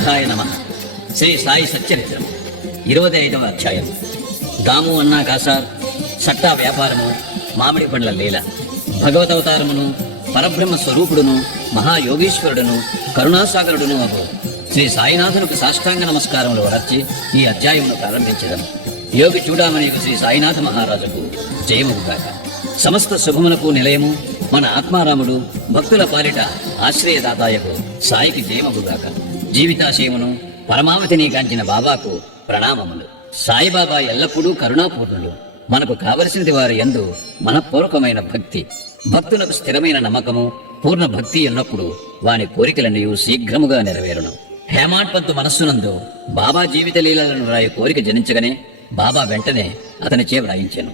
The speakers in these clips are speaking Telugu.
సాయినాథాయ నమః. శ్రీ సాయి సచ్చరిత్రం 25వ అధ్యాయం. దాము అన్నా కాసార్, సట్టా వ్యాపారము, మామిడి పండ్ల లీల, భగవతవతారమును, పరబ్రహ్మ స్వరూపుడును, మహాయోగీశ్వరుడును, కరుణాసాగరుడును అగు శ్రీ సాయినాథునికి సాష్టాంగ నమస్కారములు వరచి ఈ అధ్యాయమును ప్రారంభించదను. యోగి చూడామణికు శ్రీ సాయినాథ మహారాజుకు జయముగాక. సమస్త శుభములకు నిలయము మన ఆత్మారాముడు, భక్తుల పాలిట ఆశ్రయదాతాయకు సాయికి జయమగుగాక. జీవితాశయమును పరమావధిని గాంచిన బాబాకు ప్రణామములు. సాయిబాబా ఎల్లప్పుడూ కరుణాపూర్ణులు. మనకు కావలసినది వారి యందు మనపూర్వకమైన భక్తి. భక్తులకు స్థిరమైన నమ్మకము, పూర్ణ భక్తి ఎన్నప్పుడు వాని కోరికలన్నీ శీఘ్రముగా నెరవేరును. హేమాడ్ పంతు మనస్సునందు బాబా జీవిత లీలలను వ్రాయ కోరిక జనించగానే బాబా వెంటనే అతనిచే వ్రాయించాను.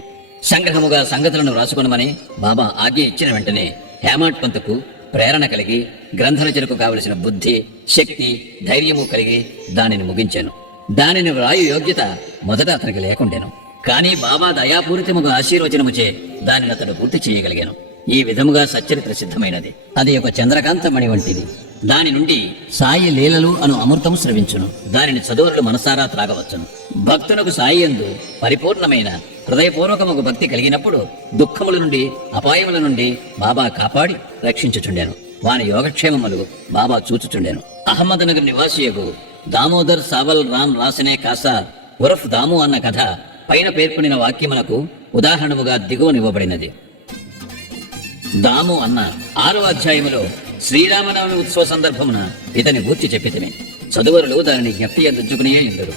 సంగ్రహముగా సంగతులను వ్రాసుకునమని బాబా ఆజ్ఞ ఇచ్చిన వెంటనే హేమాడ్ పంతుకు ప్రేరణ కలిగి గ్రంథరచనకు కావలసిన బుద్ధి, శక్తి, ధైర్యము కలిగి దానిని ముగించాను. దానిని వ్రాయు యోగ్యత మొదట అతనికి లేకుండెను. కానీ బాబా దయాపూరితముగా ఆశీర్వచనముచే దానిని అతడు పూర్తి చేయగలిగాను. ఈ విధముగా సచ్చరిత్ర సిద్ధమైనది. అది ఒక చంద్రకాంతమణి వంటిది. దాని నుండి సాయి లీలలు అను అమృతము స్రవించును. దానిని చదువులు మనసారా త్రాగవచ్చును. భక్తునకు సాయి యందు పరిపూర్ణమైన హృదయపూర్వకముకు భక్తి కలిగినప్పుడు దుఃఖముల నుండి, అపాయముల నుండి బాబా కాపాడి రక్షించుచుండెను. వాని యోగక్షేమములు బాబా చూచుచుండెను. అహ్మద్నగర్ నివాసియకు దామోదర్ సావల్ రామ్ రాసనే కాసార్ ఉరఫ్ దాము అన్న కథ పైన పేర్కొనిన వాక్యములకు ఉదాహరణముగా దిగువనివ్వబడినది. దాము అన్న 6వ అధ్యాయములో శ్రీరామనవమి ఉత్సవ సందర్భమున ఇతని గూర్చి చెప్పితిని. చదువరులు దానిని జ్ఞప్తిగా దుంచుకునియే ఎందరు.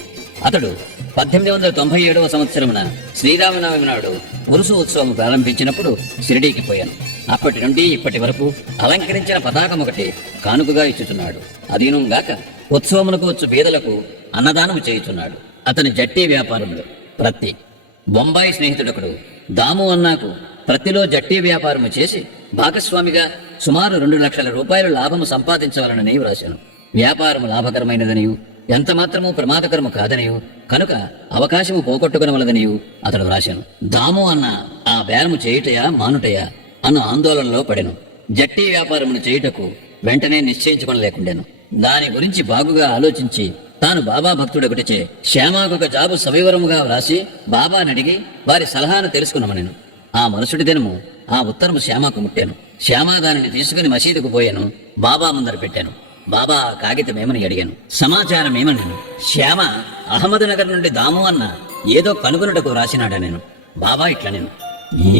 అతడు 1897వ సంవత్సరమున శ్రీరామనవమి నాడు ఉరుసు ఉత్సవం ప్రారంభించినప్పుడు షిరిడీకి పోయాను. అప్పటి నుండి ఇప్పటి వరకు అలంకరించిన పతాకం ఒకటి కానుకగా ఇచ్చుచున్నాడు. అదీనుగాక ఉత్సవమునకు వచ్చు పేదలకు అన్నదానము చేయుచున్నాడు. అతని జట్టి వ్యాపారంలో ప్రత్తి బొంబాయి స్నేహితుడొకడు దాము అన్నాకు ప్రత్తిలో జట్టి వ్యాపారము చేసి భాగస్వామిగా సుమారు 2 లక్షల రూపాయల లాభము సంపాదించవలనని వ్రాశాను. వ్యాపారము లాభకరమైనదనియు, ఎంత మాత్రము ప్రమాదకరము కాదనియు, కనుక అవకాశము పోగొట్టుకునవలదనియు అతడు వ్రాశాను. దాము అన్న ఆ బేరము చేయుటయా మానుటయా అన్న ఆందోళనలో పడెను. జట్టి వ్యాపారమును చేయుటకు వెంటనే నిశ్చయించుకొనలేకుండాను. దాని గురించి బాగుగా ఆలోచించి తాను బాబా భక్తుడొకటిచే శ్యామాకొక జాబు సవివరముగా వ్రాసి బాబానడిగి వారి సలహాను తెలుసుకున్నామనెను. ఆ మరుసటి దినము ఆ ఉత్తరము శ్యామకు ముట్టాను. శ్యామ దానిని తీసుకుని మసీదుకు పోయాను. బాబా ముందర పెట్టాను. బాబా కాగితమేమని అడిగాను. సమాచారం ఏమన్నాను. శ్యామ అహ్మద్నగర్ నుండి దాము అన్న ఏదో కనుగొనుటకు రాసినాడా నేను. బాబా ఇట్లా నేను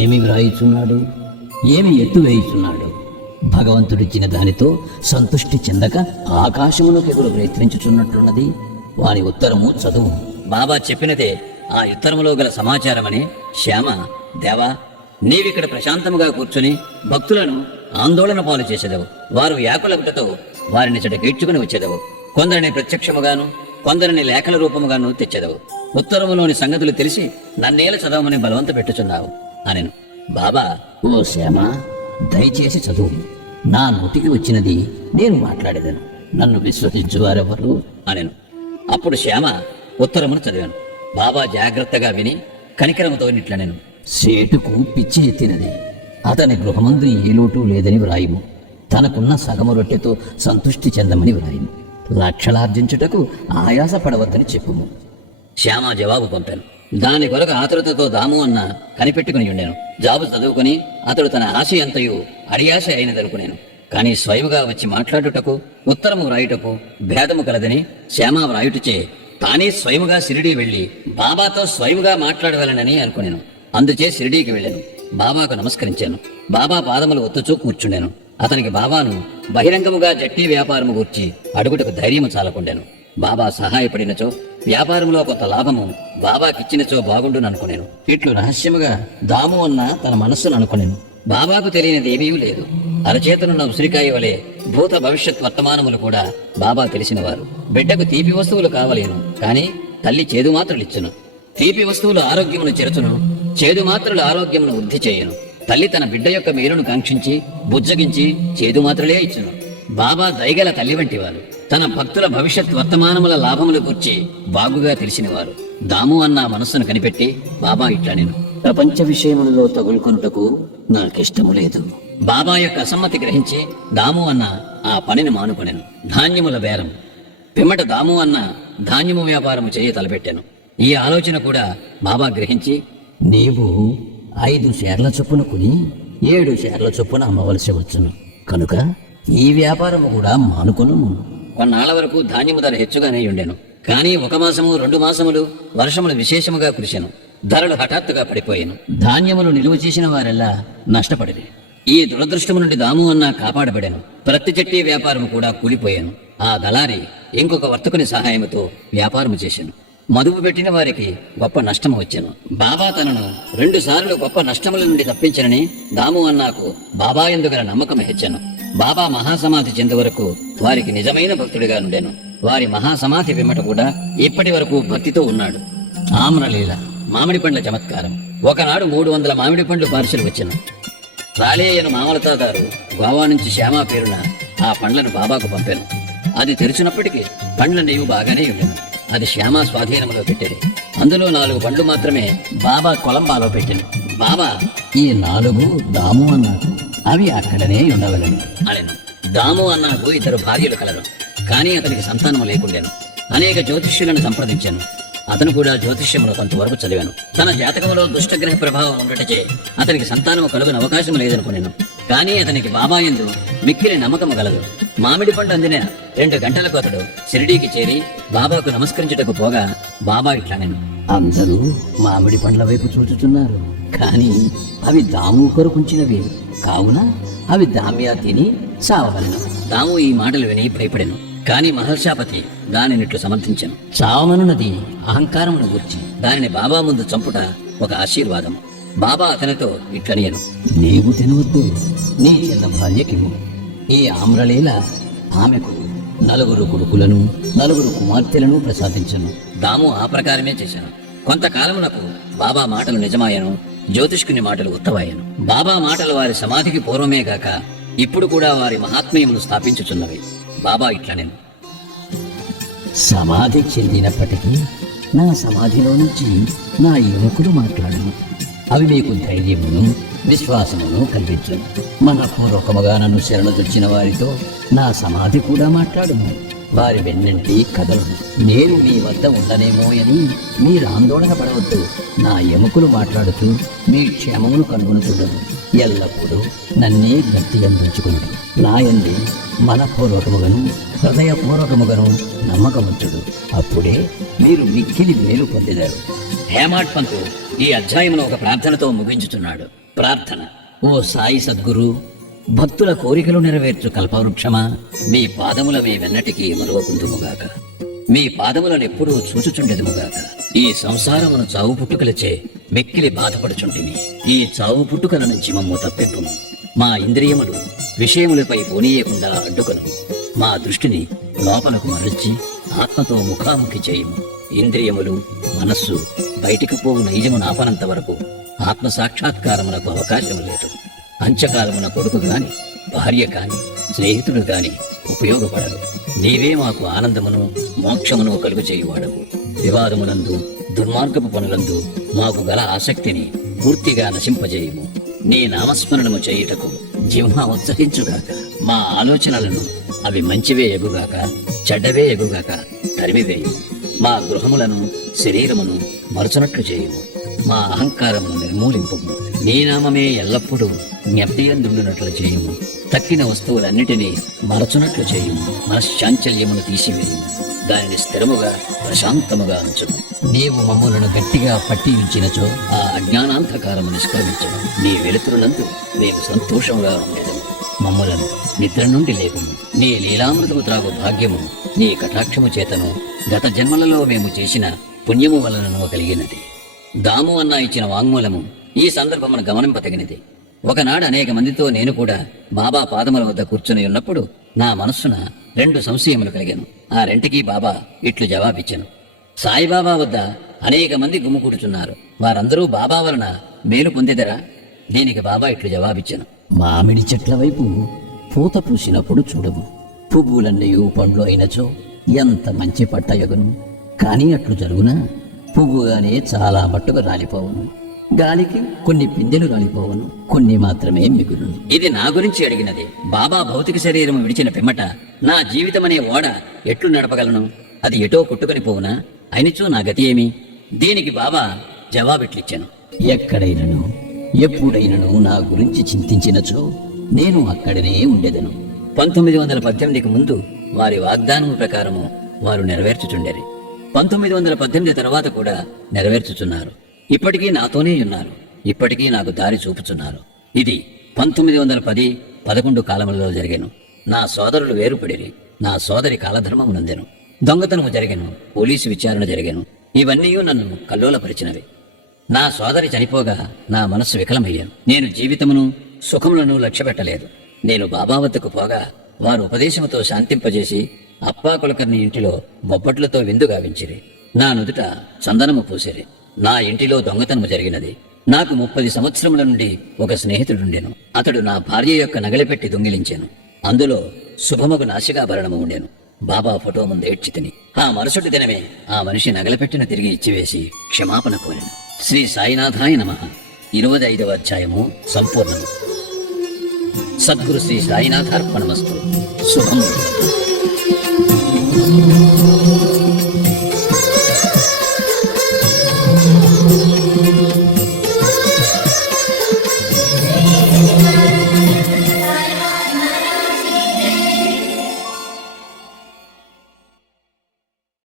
ఏమి వ్రాయిచున్నాడు, ఏమి ఎత్తు వేయిచున్నాడు. భగవంతుడిచ్చిన దానితో సంతుష్టి చెందక ఆకాశమునకు ఎగురు ప్రయత్నించుచున్నట్లున్నది. వాని ఉత్తరము చదువు. బాబా చెప్పినదే ఆ ఉత్తరములో గల సమాచారమని శ్యామ, దేవా, నీవిక్కడ ప్రశాంతముగా కూర్చుని భక్తులను ఆందోళన పాలు చేసేదవు. వారు వ్యాకులగుటతో వారిని చెడగీడ్చుకుని వచ్చేదవు. కొందరిని ప్రత్యక్షముగాను, కొందరిని లేఖల రూపముగాను తెచ్చేదవు. ఉత్తరములోని సంగతులు తెలిసి నన్నేల చదవమని బలవంత పెట్టుచున్నావు అనెను. బాబా, ఓ శ్యామ, దయచేసి చదువు. నా నోటికి వచ్చినది నేను మాట్లాడేదను. నన్ను విశ్వసించువారెవరు అనెను. అప్పుడు శ్యామ ఉత్తరమును చదివాను. బాబా జాగ్రత్తగా విని కనికరముతో నిట్లనెను. సేటుకు పిచ్చి ఎత్తినది. అతని గృహమందు ఏ లోటు లేదని వ్రాయిము. తనకున్న సగము రొట్టెతో సంతుష్టి చెందమని వ్రాయిము. లక్షలార్జించుటకు ఆయాస పడవద్దని చెప్పుము. శ్యామ జవాబు పంపాను. దాని కొరకు ఆతురతతో దాము అన్న కనిపెట్టుకుని ఉండెను. జాబు చదువుకుని అతడు తన ఆశ అంతయు అడియాశ అయినదనుకునేను. కాని స్వయముగా వచ్చి మాట్లాడుటకు, ఉత్తరము వ్రాయుటకు భేదము కలదని శ్యామ వ్రాయుటచే తానే స్వయముగా షిరిడీ వెళ్లి బాబాతో స్వయముగా మాట్లాడవలనని అనుకునేను. అందుచే షిరిడీకి వెళ్ళాను. బాబాకు నమస్కరించాను. బాబా పాదములు ఒత్తుచూ కూర్చుండాను. అతనికి బాబాను బహిరంగముగా జట్టి వ్యాపారము గూర్చి అడుగుటకు ధైర్యము చాలకుండాను. బాబా సహాయపడినచో, వ్యాపారంలో కొంత లాభము బాబాకిచ్చినచో బాగుండుననుకునేను. ఇట్లు రహస్యముగా దాము అన్న తన మనస్సును అనుకునేను. బాబాకు తెలియనిది ఏమీ లేదు. అరచేతనున్న ఉసిరికాయ వలె భూత భవిష్యత్ వర్తమానములు కూడా బాబా తెలిసినవారు. బిడ్డకు తీపి వస్తువులు కావలేను, కాని తల్లి చేదు మాత్రలు ఇచ్చును. తీపి వస్తువులు ఆరోగ్యమును చెరచును, చేదు మాత్రలు ఆరోగ్యమును వృద్ధి చేయను. తల్లి తన బిడ్డ యొక్క మేలును కాంక్షించి బుజ్జగించి చేదు మాత్రలే ఇచ్చును. బాబా దయగల తల్లి వంటివారు. తన భక్తుల భవిష్యత్ వర్తమానముల లాభముల గురించి బాగుగా తెలిసినవారు. దాము అన్న మనస్సును కనిపెట్టి బాబా ఇట్లా నేను ప్రపంచ విషయములలో తగులుకొనుటకు నాకిష్టము లేదు. బాబా యొక్క అసమ్మతి గ్రహించి దాము అన్న ఆ పనిని మానుకొనెను. ధాన్యముల బేరం. పిమ్మట దాము అన్న ధాన్యము వ్యాపారము చేయ తలపెట్టాను. ఈ ఆలోచన కూడా బాబా గ్రహించి, నీవు 5 షేర్ల చొప్పున కొని 7 షేర్ల చొప్పున అమ్మవలసి వచ్చును కనుక ఈ వ్యాపారము కూడా మానుకొను. కొన్నాళ్ల వరకు ధాన్యము ధర హెచ్చుగానే ఉండెను. కానీ 1 మాసము 2 మాసములు వర్షములు విశేషముగా కురిసెను. ధరలు హఠాత్తుగా పడిపోయాను. ధాన్యములు నిలువ చేసిన వారెల్లా నష్టపడిరి. ఈ దురదృష్టము నుండి దాము అన్న కాపాడబడాను. ప్రతి చెట్టి వ్యాపారము కూడా కూలిపోయాను. ఆ దళారి ఇంకొక వర్తకుని సహాయముతో వ్యాపారము చేశాను. మదుపు పెట్టిన వారికి గొప్ప నష్టము వచ్చాను. బాబా తనను 2 సార్లు గొప్ప నష్టముల నుండి తప్పించనని దాము అన్నాకు బాబా యందు గల నమ్మకం హెచ్చాను. బాబా మహాసమాధి చెందే వరకు వారికి నిజమైన భక్తుడిగా నుండెను. వారి మహాసమాధి పిమ్మట కూడా ఇప్పటి వరకు భక్తితో ఉన్నాడు. ఆమ్రలీల మామిడి పండ్ల చమత్కారం. ఒకనాడు 300 మామిడి పండ్లు పార్సెల్ వచ్చాను. రాలేయను మామలతాదారు గోవా నుంచి శ్యామా పేరున ఆ పండ్లను బాబాకు పంపాను. అది తెరిచినప్పటికీ పండ్ల నీవు బాగానే ఉండేను. అది శ్యామా స్వాధీనంలో పెట్టేది. అందులో 4 పండ్లు మాత్రమే బాబా కొలంబాలో పెట్టాను. బాబా ఈ 4 దాము అన్నాకు అవి అక్కడనే ఉండవలను అనెను. దాము అన్నాకు 2 భార్యలు కలరు. కానీ అతనికి సంతానము లేకుండాను. అనేక జ్యోతిష్యులను సంప్రదించాను. అతను కూడా జ్యోతిష్యమును కొంతవరకు చదివాను. తన జాతకములో దుష్టగ్రహ ప్రభావం ఉండటచే అతనికి సంతానము కలుగున అవకాశం లేదనుకునేను. కానీ అతనికి బాబా యందు మిక్కిలి నమ్మకము గలదు. మామిడి పండు అందిన 2 గంటలకు అతడు షిరిడీకి చేరి బాబాకు నమస్కరించుటకు పోగా బాబా ఇట్లానెను, అందరూ మామిడి పండ్ల వైపు చూచుతున్నారు, కానీ అవి దాము కొరకుంచినవి కావున అవి దామ్యా తిని చావవలెను. దాము ఈ మాటలు విని భయపడెను. కాని మహర్షాపతి దానినిట్లు సమర్థించెను. చావమనున్నది అహంకారమును గూర్చి, దానిని బాబా ముందు చంపుట ఒక ఆశీర్వాదము. బాబా అతనితో ఇట్లనియను, నీవు తినవద్దు, నీ చిన్న భార్యకిమ్ము. ఈ ఆమ్రలీల ఆమెకు 4 కొడుకులను 4 కుమార్తెలను ప్రసాదించను. దాము ఆ ప్రకారమే చేశాను. కొంతకాలమునకు బాబా మాటలు నిజమాయను, జ్యోతిష్కుని మాటలు ఉత్తవాయను. బాబా మాటలు వారి సమాధికి పూర్వమే గాక ఇప్పుడు కూడా వారి మహాత్మ్యమును స్థాపించుచున్నవి. బాబా ఇట్లనెను, సమాధి చెందినప్పటికీ నా సమాధిలో నుంచి నా ఎముకలు మాట్లాడను. అవి మీకు ధైర్యమును విశ్వాసమును కలిగించును. మనపూర్వకముగా నన్ను శరణుదొచ్చిన వారితో నా సమాధి కూడా మాట్లాడును. వారి వెన్నంటి కదలను. నేను మీ వద్ద ఉండనేమో అని మీరు ఆందోళన పడవద్దు. నా ఎముకలు మాట్లాడుతూ మీ క్షేమమును కనుగొనుచుండదు. ఎల్లప్పుడూ నన్నే గట్టి అందించుకున్నాడు. నా యందు మనపూర్వకముగాను హృదయపూర్వకముగాను నమ్మకముంచుడు. అప్పుడే మీరు మిక్కిలి మేలు పొందిదారు. హేమాడ్ పంతు ఈ అధ్యాయమును ఒక ప్రార్థనతో ముగించుతున్నాడు. ప్రార్థన. ఓ సాయి సద్గురు, భక్తుల కోరికలు నెరవేర్చు కల్పవృక్షమా, మీ పాదముల మీ వెన్నటికి మరువకుందుముగాక. మీ పాదములను ఎప్పుడూ చూచుచుండెదుముగాక. ఈ సంసారమును చావు పుట్టుకలచే మిక్కిలి బాధపడుచుంటిమి. ఈ చావు పుట్టుకల నుంచి మమ్ము తప్పింపుము. మా ఇంద్రియములు విషయములపై పోనీయకుండా అడ్డుకొను. మా దృష్టిని లోపలకు మరల్చి ఆత్మతో ముఖాముఖి చేయుము. ఇంద్రియములు మనస్సు బయటికి పోవు నైజము నాపనంత వరకు ఆత్మ సాక్షాత్కారమునకు అవకాశము లేదు. అంత్యకాలమున కొడుకు గాని భార్య కాని స్నేహితుడు గాని ఉపయోగపడరు. నీవే మాకు ఆనందమును మోక్షమును కలుగు చేయువాడవు. వివాదములందు దుర్మార్గపు పనులందు మాకు గల ఆసక్తిని పూర్తిగా నశింపజేయుము. నీ నామస్మరణము చేయుటకు జిహ్వ ఉత్సహించుగాక. మా ఆలోచనలను అవి మంచివే ఎగుగాక చెడ్డవే ఎగుగాక తరిమివేయుము. మా గృహములను శరీరమును మరచునట్లు చేయుము. మా అహంకారమును నిర్మూలింపుము. నీ నామమే ఎల్లప్పుడూ జ్ఞప్తియందుండునట్లు చేయుము. తక్కిన వస్తువులన్నిటినీ మరచునట్లు చేయుము. మనశ్చాంచల్యమును తీసివేయుము. దానిని స్థిరముగా ప్రశాంతముగా ఉంచుము. నీవు మమ్ములను గట్టిగా పట్టి ఉంచినచో ఆ అజ్ఞానాంధకారము నిష్క్రమించును. నీ వెలుతురునందు మేము సంతోషముగా ఉండేదము. మమ్ములను నిద్ర నుండి లేపుము. నీ లీలామృతము త్రాగు భాగ్యము నీ కటాక్షము చేతను గత జన్మలలో మేము చేసిన పుణ్యము వలనను కలిగినది. దాము అన్న ఇచ్చిన వాంగ్మూలము ఈ సందర్భమును గమనింపతగినది. ఒకనాడు అనేక మందితో నేను కూడా బాబా పాదముల వద్ద కూర్చుని ఉన్నప్పుడు నా మనస్సున 2 సంశయములు కలిగాను. ఆ రెంటికి బాబా ఇట్లు జవాబిచ్చాను. సాయిబాబా వద్ద అనేక మంది గుమ్ముకూడుచున్నారు. వారందరూ బాబా వలన మేలు పొందేదరా? దీనికి బాబా ఇట్లు జవాబిచ్చాను. మామిడి చెట్ల వైపు పూత పూసినప్పుడు చూడము. పువ్వులన్నయూ పండ్లు అయినచో ఎంత మంచి పట్టయగును. కానీ అట్లు జరుగునా పువ్వుగానే చాలా మట్టుగా రాలిపోవును. గాలికి కొన్ని పిందెలు రాలిపోవను, కొన్ని మాత్రమే మిగులును. ఇది నా గురించి అడిగినది. బాబా భౌతిక శరీరం విడిచిన పిమ్మట నా జీవితమనే ఓడ ఎట్లు నడపగలను? అది ఎటో కొట్టుకొని పోవునా? అయినచో నా గతి ఏమి? దీనికి బాబా జవాబిట్లిచ్చాను. ఎక్కడైనను ఎప్పుడైనను నా గురించి చింతించినచో నేను అక్కడనే ఉండేదను. 1918కి ముందు వారి వాగ్దానం ప్రకారము వారు నెరవేర్చుచుండేది. 1918 తర్వాత కూడా నెరవేర్చుచున్నారు. ఇప్పటికీ నాతోనే ఉన్నారు. ఇప్పటికీ నాకు దారి చూపుచున్నారు. ఇది 1910-11 కాలములలో జరిగాను. నా సోదరులు వేరుపడిరి. నా సోదరి కాలధర్మము నందెను. దొంగతనము జరిగెను. పోలీసు విచారణ జరిగెను. ఇవన్నీ నన్ను కల్లోలపరిచినవి. నా సోదరి చనిపోగా నా మనస్సు వికలమయ్యాను. నేను జీవితమును సుఖములను లక్ష్యపెట్టలేదు. నేను బాబా వద్దకు పోగా వారు ఉపదేశముతో శాంతింపజేసి అప్పా కులకర్ణి ఇంటిలో బొబ్బట్లతో విందు గావించిరి. నా నుదుట చందనము పూసిరి. నా ఇంటిలో దొంగతనము జరిగినది. నాకు 30 సంవత్సరముల నుండి ఒక స్నేహితుడుండెను. అతడు నా భార్య యొక్క నగలెపెట్టి దొంగిలించాను. అందులో శుభమగు నాసికాభరణము ఉండెను. బాబా ఫోటో ముందు ఏడ్చి తిని ఆ మరుసటి దినమే ఆ మనిషి నగలపెట్టిన తిరిగి ఇచ్చివేసి క్షమాపణ కోరెను. శ్రీ సాయినాథాయ నమః. 25వ అధ్యాయము సంపూర్ణము. సద్గురు శ్రీ సాయినాథార్పణమస్తు. శుభం.